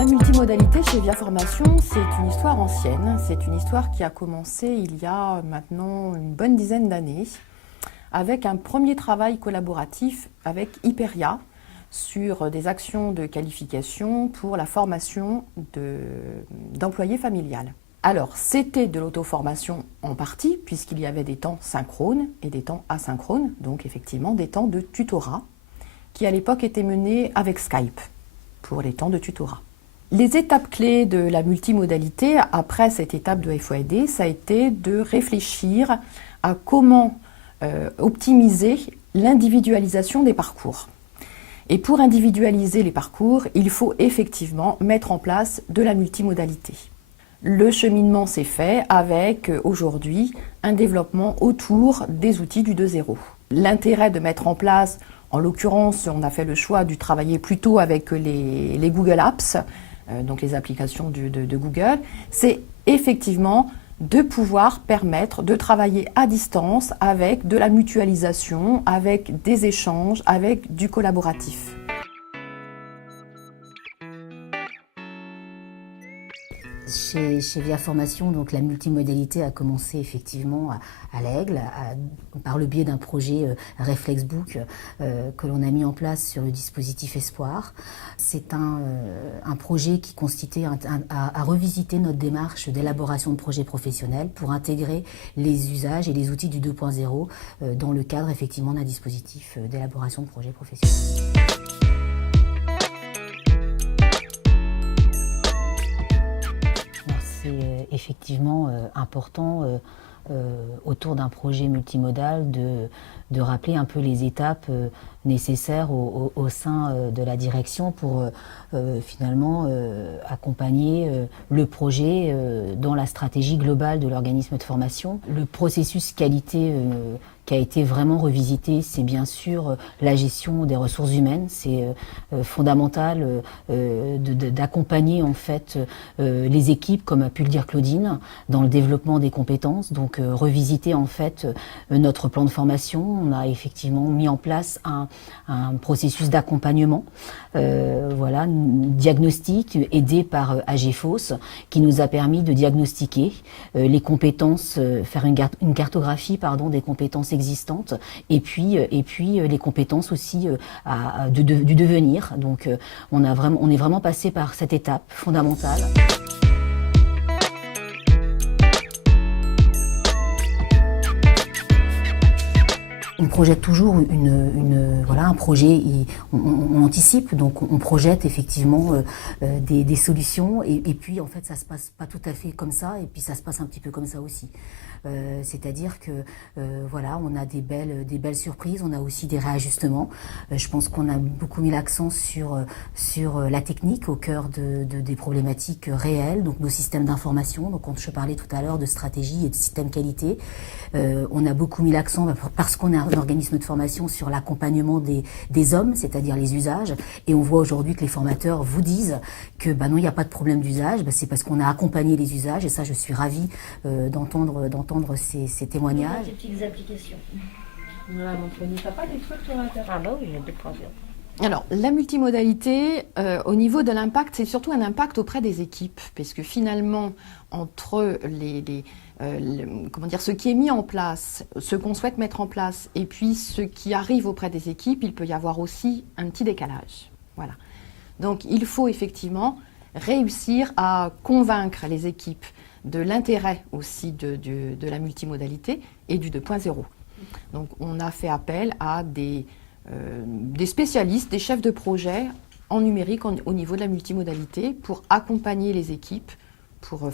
la multimodalité chez Via Formation, c'est une histoire ancienne. C'est une histoire qui a commencé il y a maintenant une bonne dizaine d'années avec un premier travail collaboratif avec Hyperia sur des actions de qualification pour la formation d'employés familiales. Alors, c'était de l'auto-formation en partie, puisqu'il y avait des temps synchrones et des temps asynchrones, donc effectivement des temps de tutorat, qui à l'époque étaient menés avec Skype pour les temps de tutorat. Les étapes clés de la multimodalité, après cette étape de FOID, ça a été de réfléchir à comment optimiser l'individualisation des parcours. Et pour individualiser les parcours, il faut effectivement mettre en place de la multimodalité. Le cheminement s'est fait avec aujourd'hui un développement autour des outils du 2.0. L'intérêt de mettre en place, en l'occurrence, on a fait le choix de travailler plutôt avec les Google Apps, donc les applications de Google, c'est effectivement de pouvoir permettre de travailler à distance avec de la mutualisation, avec des échanges, avec du collaboratif. Chez Via Formation, donc, la multimodalité a commencé effectivement à l'Aigle, par le biais d'un projet Reflexbook que l'on a mis en place sur le dispositif Espoir. C'est un projet qui consistait à revisiter notre démarche d'élaboration de projets professionnels pour intégrer les usages et les outils du 2.0 dans le cadre effectivement d'un dispositif d'élaboration de projets professionnels. C'est effectivement important autour d'un projet multimodal de rappeler un peu les étapes nécessaires au sein de la direction pour finalement accompagner le projet dans la stratégie globale de l'organisme de formation. Le processus qualité qui a été vraiment revisité, c'est bien sûr la gestion des ressources humaines. C'est fondamental d'accompagner en fait les équipes, comme a pu le dire Claudine, dans le développement des compétences. Donc revisiter en fait notre plan de formation. On a effectivement mis en place un processus d'accompagnement, voilà, diagnostic aidé par AGFOS, qui nous a permis de diagnostiquer les compétences, faire une cartographie des compétences existantes et puis les compétences aussi du devenir. Donc on est vraiment passé par cette étape fondamentale. On projette toujours un projet, on anticipe, donc on projette effectivement des solutions et puis en fait ça se passe pas tout à fait comme ça et puis ça se passe un petit peu comme ça aussi. C'est-à-dire que voilà, on a des belles surprises, on a aussi des réajustements. Je pense qu'on a beaucoup mis l'accent sur la technique au cœur des problématiques réelles, donc nos systèmes d'information. Donc quand je parlais tout à l'heure de stratégie et de système qualité, on a beaucoup mis l'accent parce qu'on est un organisme de formation sur l'accompagnement des hommes, c'est-à-dire les usages. Et on voit aujourd'hui que les formateurs vous disent que non, il n'y a pas de problème d'usage, c'est parce qu'on a accompagné les usages. Et ça, je suis ravie d'entendre ces témoignages. Ces petites applications. Voilà, Anthony, t'as pas des trucs sur Internet? Ah bah oui, j'ai des projets. Alors, la multimodalité, au niveau de l'impact, c'est surtout un impact auprès des équipes, parce que finalement, entre ce qui est mis en place, ce qu'on souhaite mettre en place, et puis ce qui arrive auprès des équipes, il peut y avoir aussi un petit décalage. Voilà. Donc, il faut effectivement réussir à convaincre les équipes de l'intérêt aussi de la multimodalité et du 2.0. Donc, on a fait appel à des spécialistes, des chefs de projet en numérique au niveau de la multimodalité pour accompagner les équipes pour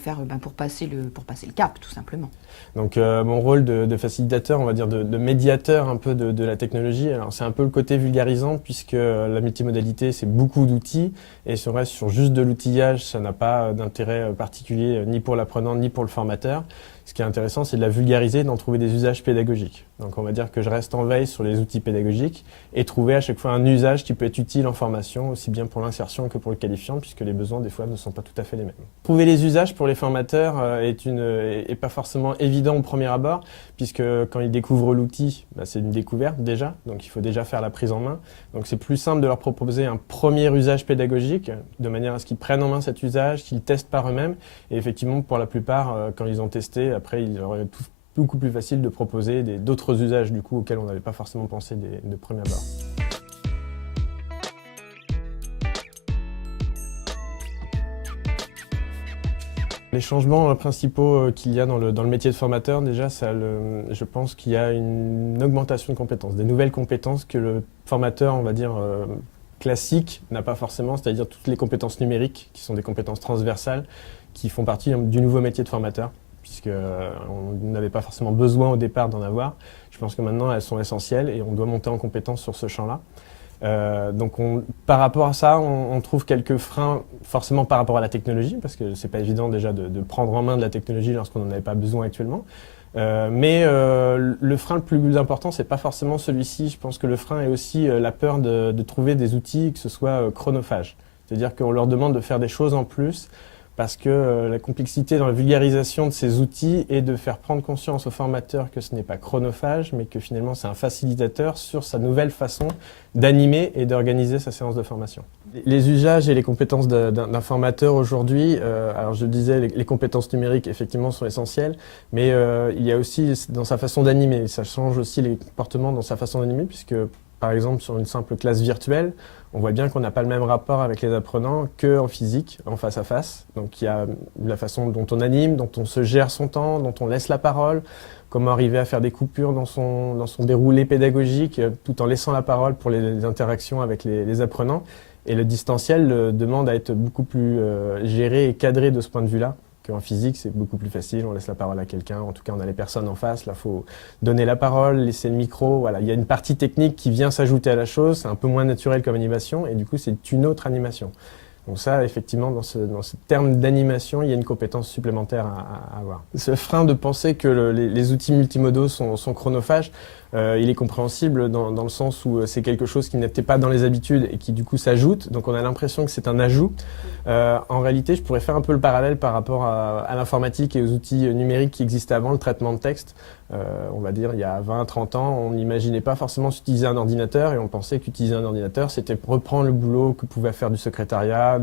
passer le cap, tout simplement. Donc mon rôle de facilitateur, on va dire de médiateur un peu de la technologie, alors c'est un peu le côté vulgarisant puisque la multimodalité c'est beaucoup d'outils et si on reste sur juste de l'outillage, ça n'a pas d'intérêt particulier ni pour l'apprenant ni pour le formateur. Ce qui est intéressant, c'est de la vulgariser et d'en trouver des usages pédagogiques. Donc on va dire que je reste en veille sur les outils pédagogiques et trouver à chaque fois un usage qui peut être utile en formation, aussi bien pour l'insertion que pour le qualifiant, puisque les besoins des fois ne sont pas tout à fait les mêmes. Trouver les usages pour les formateurs est pas forcément évident au premier abord, puisque quand ils découvrent l'outil, c'est une découverte déjà, donc il faut déjà faire la prise en main. Donc c'est plus simple de leur proposer un premier usage pédagogique, de manière à ce qu'ils prennent en main cet usage, qu'ils testent par eux-mêmes. Et effectivement, pour la plupart, quand ils ont testé, après, il leur est beaucoup plus facile de proposer d'autres usages du coup, auxquels on n'avait pas forcément pensé de premier abord. Les changements principaux qu'il y a dans le métier de formateur, déjà, je pense qu'il y a une augmentation de compétences, des nouvelles compétences que le formateur, on va dire, classique n'a pas forcément, c'est-à-dire toutes les compétences numériques, qui sont des compétences transversales, qui font partie du nouveau métier de formateur, puisqu'on n'avait pas forcément besoin au départ d'en avoir. Je pense que maintenant, elles sont essentielles et on doit monter en compétences sur ce champ-là. Donc par rapport à ça, on trouve quelques freins forcément par rapport à la technologie, parce que c'est pas évident déjà de prendre en main de la technologie lorsqu'on n'en avait pas besoin actuellement. Mais le frein le plus important, c'est pas forcément celui-ci. Je pense que le frein est aussi la peur de trouver des outils que ce soit chronophages. C'est-à-dire qu'on leur demande de faire des choses en plus, parce que la complexité dans la vulgarisation de ces outils est de faire prendre conscience aux formateurs que ce n'est pas chronophage, mais que finalement c'est un facilitateur sur sa nouvelle façon d'animer et d'organiser sa séance de formation. Les usages et les compétences d'un formateur aujourd'hui, alors je disais, les compétences numériques effectivement sont essentielles, mais il y a aussi dans sa façon d'animer, ça change aussi les comportements dans sa façon d'animer, puisque par exemple sur une simple classe virtuelle, on voit bien qu'on n'a pas le même rapport avec les apprenants qu'en physique, en face à face. Donc il y a la façon dont on anime, dont on se gère son temps, dont on laisse la parole, comment arriver à faire des coupures dans son déroulé pédagogique, tout en laissant la parole pour les interactions avec les apprenants. Et le distanciel demande à être beaucoup plus géré et cadré de ce point de vue-là. En physique, c'est beaucoup plus facile, on laisse la parole à quelqu'un, en tout cas on a les personnes en face, là il faut donner la parole, laisser le micro, voilà. Il y a une partie technique qui vient s'ajouter à la chose, c'est un peu moins naturel comme animation et du coup c'est une autre animation. Donc ça, effectivement, dans ce terme d'animation, il y a une compétence supplémentaire à avoir. Ce frein de penser que les outils multimodaux sont chronophages, il est compréhensible dans le sens où c'est quelque chose qui n'était pas dans les habitudes et qui du coup s'ajoute, donc on a l'impression que c'est un ajout. En réalité, je pourrais faire un peu le parallèle par rapport à l'informatique et aux outils numériques qui existaient avant, le traitement de texte. On va dire il y a 20-30 ans, on n'imaginait pas forcément s'utiliser un ordinateur et on pensait qu'utiliser un ordinateur, c'était reprendre le boulot que pouvait faire du secrétariat,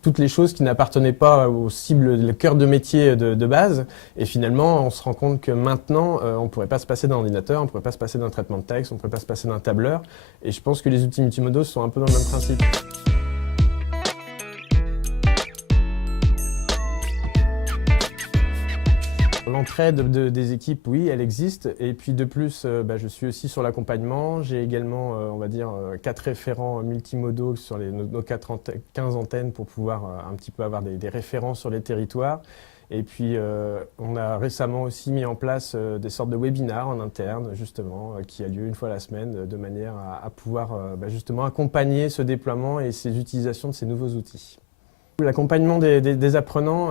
toutes les choses qui n'appartenaient pas aux cibles, le cœur de métier de base. Et finalement, on se rend compte que maintenant, on ne pourrait pas se passer d'un ordinateur, on ne pourrait pas se passer d'un traitement de texte, on ne pourrait pas se passer d'un tableur. Et je pense que les outils multimodaux sont un peu dans le même principe. L'entraide des équipes, oui, elle existe. Et puis de plus, je suis aussi sur l'accompagnement. J'ai également, 4 référents multimodaux sur nos 15 antennes pour pouvoir un petit peu avoir des référents sur les territoires. Et puis, on a récemment aussi mis en place des sortes de webinars en interne, justement, qui a lieu une fois la semaine, de manière à pouvoir justement accompagner ce déploiement et ces utilisations de ces nouveaux outils. L'accompagnement des apprenants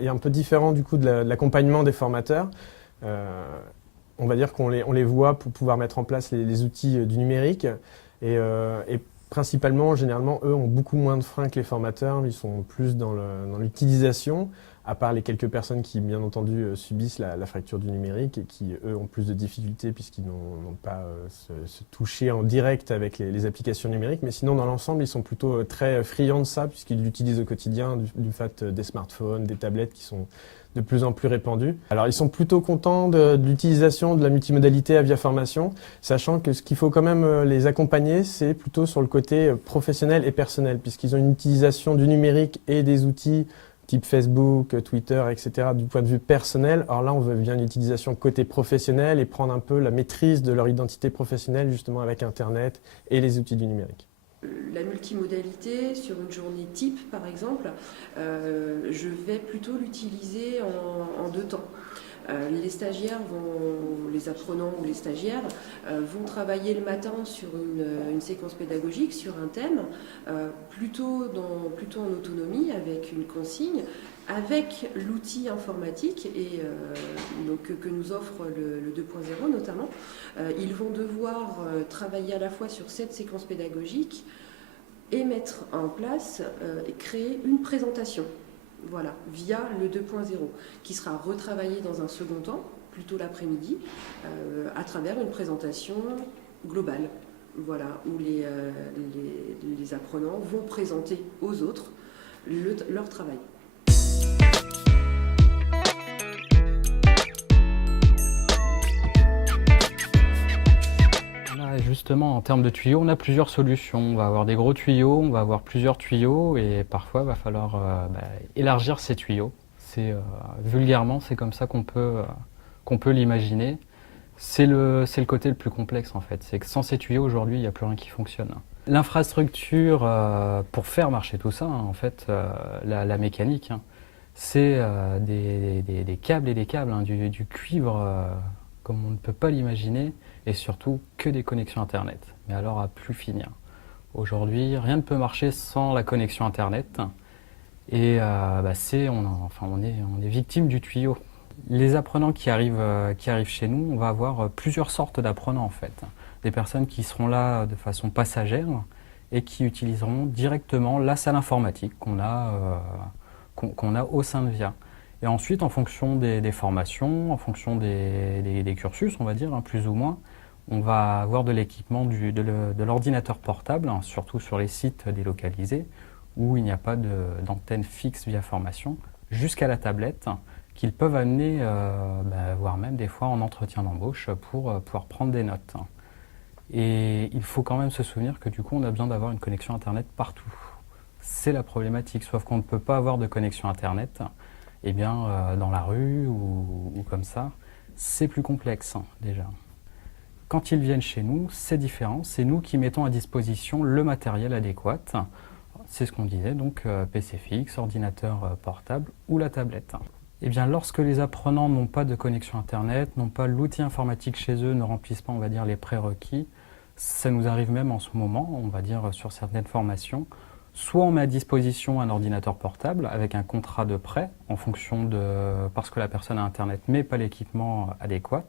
est un peu différent du coup de l'accompagnement des formateurs. On va dire qu'on les voit pour pouvoir mettre en place les outils du numérique et principalement, généralement, eux ont beaucoup moins de freins que les formateurs, ils sont plus dans l'utilisation, à part les quelques personnes qui, bien entendu, subissent la fracture du numérique et qui, eux, ont plus de difficultés puisqu'ils n'ont pas se toucher en direct avec les applications numériques. Mais sinon, dans l'ensemble, ils sont plutôt très friands de ça puisqu'ils l'utilisent au quotidien du fait des smartphones, des tablettes qui sont de plus en plus répandus. Alors, ils sont plutôt contents de l'utilisation de la multimodalité à Via Formation, sachant que ce qu'il faut quand même les accompagner, c'est plutôt sur le côté professionnel et personnel, puisqu'ils ont une utilisation du numérique et des outils type Facebook, Twitter, etc., du point de vue personnel. Alors là, on veut bien l'utilisation côté professionnel et prendre un peu la maîtrise de leur identité professionnelle, justement avec Internet et les outils du numérique. La multimodalité, sur une journée type par exemple, je vais plutôt l'utiliser en 2 temps. Les stagiaires les apprenants ou les stagiaires vont travailler le matin sur une séquence pédagogique, sur un thème, plutôt en autonomie, avec une consigne, avec l'outil informatique que nous offre le 2.0 notamment. Ils vont devoir travailler à la fois sur cette séquence pédagogique et mettre en place et créer une présentation, voilà, via le 2.0, qui sera retravaillée dans un second temps, plutôt l'après-midi, à travers une présentation globale, voilà, où les apprenants vont présenter aux autres leur travail. Justement, en termes de tuyaux, on a plusieurs solutions. On va avoir des gros tuyaux, on va avoir plusieurs tuyaux et parfois il va falloir élargir ces tuyaux. Vulgairement, c'est comme ça qu'on peut l'imaginer. C'est le côté le plus complexe en fait. C'est que sans ces tuyaux, aujourd'hui, il n'y a plus rien qui fonctionne. L'infrastructure pour faire marcher tout ça, en fait, la mécanique, c'est des câbles et des câbles, du cuivre comme on ne peut pas l'imaginer, et surtout que des connexions Internet. Mais alors à plus finir. Aujourd'hui, rien ne peut marcher sans la connexion Internet, et on est victime du tuyau. Les apprenants qui arrivent chez nous, on va avoir plusieurs sortes d'apprenants en fait. Des personnes qui seront là de façon passagère et qui utiliseront directement la salle informatique qu'on a au sein de VIA. Et ensuite, en fonction des formations, en fonction des cursus, on va dire, plus ou moins, on va avoir de l'équipement de l'ordinateur portable, surtout sur les sites délocalisés, où il n'y a pas d'antenne fixe via formation, jusqu'à la tablette, qu'ils peuvent amener, voire même des fois en entretien d'embauche, pour pouvoir prendre des notes. Et il faut quand même se souvenir que du coup, on a besoin d'avoir une connexion Internet partout. C'est la problématique, sauf qu'on ne peut pas avoir de connexion Internet dans la rue ou comme ça. C'est plus complexe déjà. Quand ils viennent chez nous, c'est différent. C'est nous qui mettons à disposition le matériel adéquat. C'est ce qu'on disait, donc PC fixe, ordinateur portable ou la tablette. Et bien, lorsque les apprenants n'ont pas de connexion Internet, n'ont pas l'outil informatique chez eux, ne remplissent pas, on va dire, les prérequis, ça nous arrive même en ce moment, on va dire, sur certaines formations, soit on met à disposition un ordinateur portable avec un contrat de prêt parce que la personne a Internet mais pas l'équipement adéquat,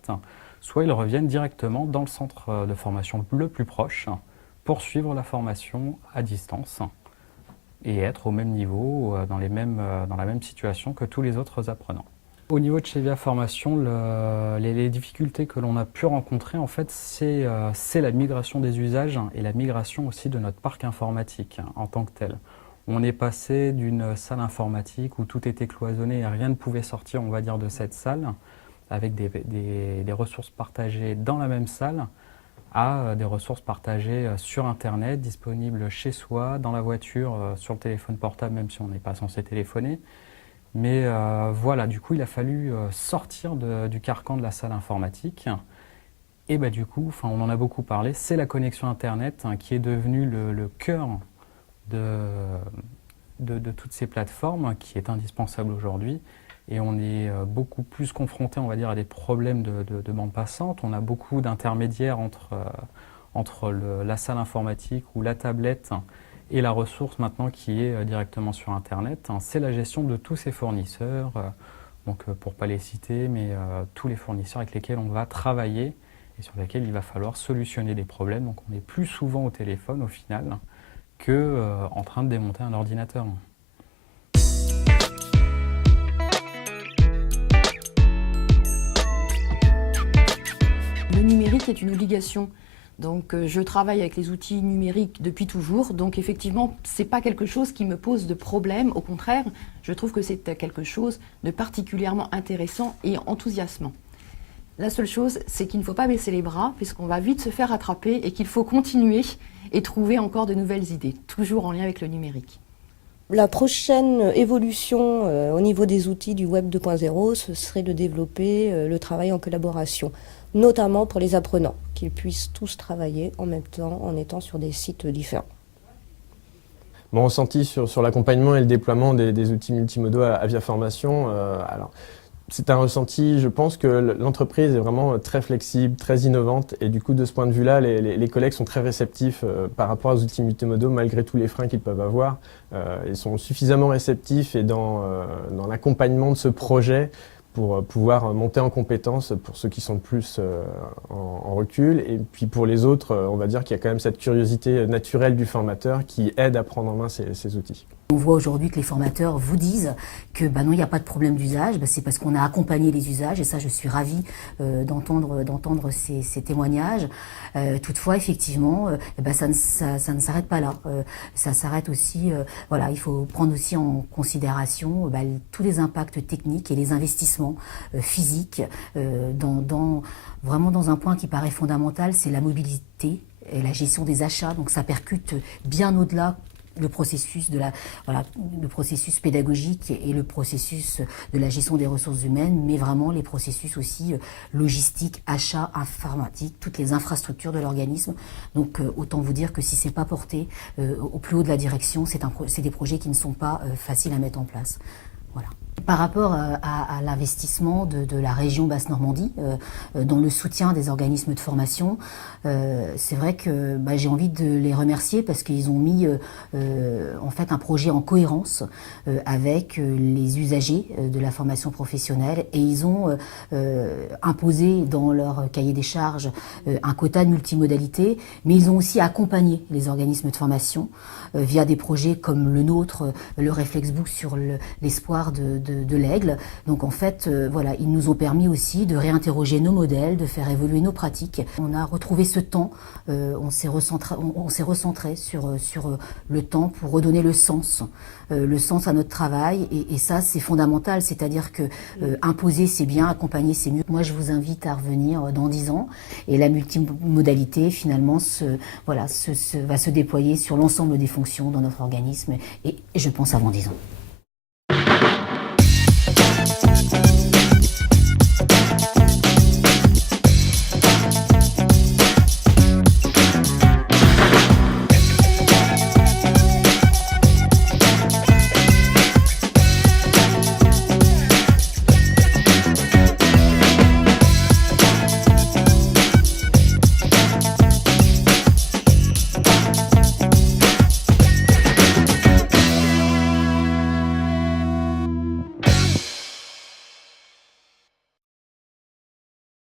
soit ils reviennent directement dans le centre de formation le plus proche pour suivre la formation à distance et être au même niveau, dans la même situation que tous les autres apprenants. Au niveau de chez VIA Formation, les difficultés que l'on a pu rencontrer, en fait, c'est la migration des usages et la migration aussi de notre parc informatique en tant que tel. On est passé d'une salle informatique où tout était cloisonné et rien ne pouvait sortir, on va dire, de cette salle, avec des ressources partagées dans la même salle, à des ressources partagées sur Internet, disponibles chez soi, dans la voiture, sur le téléphone portable, même si on n'est pas censé téléphoner. Mais voilà, du coup, il a fallu sortir du carcan de la salle informatique. Et du coup, on en a beaucoup parlé, c'est la connexion Internet qui est devenue le cœur de toutes ces plateformes, qui est indispensable aujourd'hui. Et on est beaucoup plus confronté, on va dire, à des problèmes de bande passante. On a beaucoup d'intermédiaires entre la salle informatique ou la tablette et la ressource maintenant qui est directement sur Internet. C'est la gestion de tous ces fournisseurs, donc pour ne pas les citer, mais tous les fournisseurs avec lesquels on va travailler et sur lesquels il va falloir solutionner des problèmes. Donc on est plus souvent au téléphone au final qu'en train de démonter un ordinateur. Le numérique est une obligation. Donc je travaille avec les outils numériques depuis toujours, donc effectivement c'est pas quelque chose qui me pose de problème, au contraire je trouve que c'est quelque chose de particulièrement intéressant et enthousiasmant. La seule chose c'est qu'il ne faut pas baisser les bras puisqu'on va vite se faire attraper et qu'il faut continuer et trouver encore de nouvelles idées, toujours en lien avec le numérique. La prochaine évolution au niveau des outils du Web 2.0, ce serait de développer le travail en collaboration, notamment pour les apprenants, qu'ils puissent tous travailler en même temps en étant sur des sites différents. Mon ressenti sur l'accompagnement et le déploiement des outils multimodaux à VIA Formation, alors, c'est un ressenti, je pense que l'entreprise est vraiment très flexible, très innovante et du coup de ce point de vue-là, les collègues sont très réceptifs par rapport aux outils multimodaux malgré tous les freins qu'ils peuvent avoir. Ils sont suffisamment réceptifs et dans l'accompagnement de ce projet pour pouvoir monter en compétences pour ceux qui sont plus en recul. Et puis pour les autres, on va dire qu'il y a quand même cette curiosité naturelle du formateur qui aide à prendre en main ces outils. On voit aujourd'hui que les formateurs vous disent que non, il n'y a pas de problème d'usage, c'est parce qu'on a accompagné les usages et ça je suis ravie d'entendre ces témoignages. Toutefois effectivement ça ne s'arrête pas là. Ça s'arrête aussi, voilà, il faut prendre aussi en considération tous les impacts techniques et les investissements physiques vraiment dans un point qui paraît fondamental, c'est la mobilité et la gestion des achats. Donc ça percute bien au-delà le processus le processus pédagogique et le processus de la gestion des ressources humaines, mais vraiment les processus aussi logistiques, achats, informatiques, toutes les infrastructures de l'organisme. Donc autant vous dire que si c'est pas porté au plus haut de la direction, c'est des projets qui ne sont pas faciles à mettre en place. Voilà. Par rapport à l'investissement de la région Basse-Normandie dans le soutien des organismes de formation, c'est vrai que j'ai envie de les remercier parce qu'ils ont mis en fait un projet en cohérence avec les usagers de la formation professionnelle et ils ont imposé dans leur cahier des charges un quota de multimodalité, mais ils ont aussi accompagné les organismes de formation via des projets comme le nôtre, le Réflexbook sur l'espoir de l'Aigle. Donc en fait, voilà, ils nous ont permis aussi de réinterroger nos modèles, de faire évoluer nos pratiques. On a retrouvé ce temps, on s'est recentré sur le temps pour redonner le sens à notre travail et ça c'est fondamental, c'est-à-dire que imposer c'est bien, accompagner c'est mieux. Moi je vous invite à revenir dans 10 ans et la multimodalité finalement va se déployer sur l'ensemble des fonctions dans notre organisme et je pense avant 10 ans.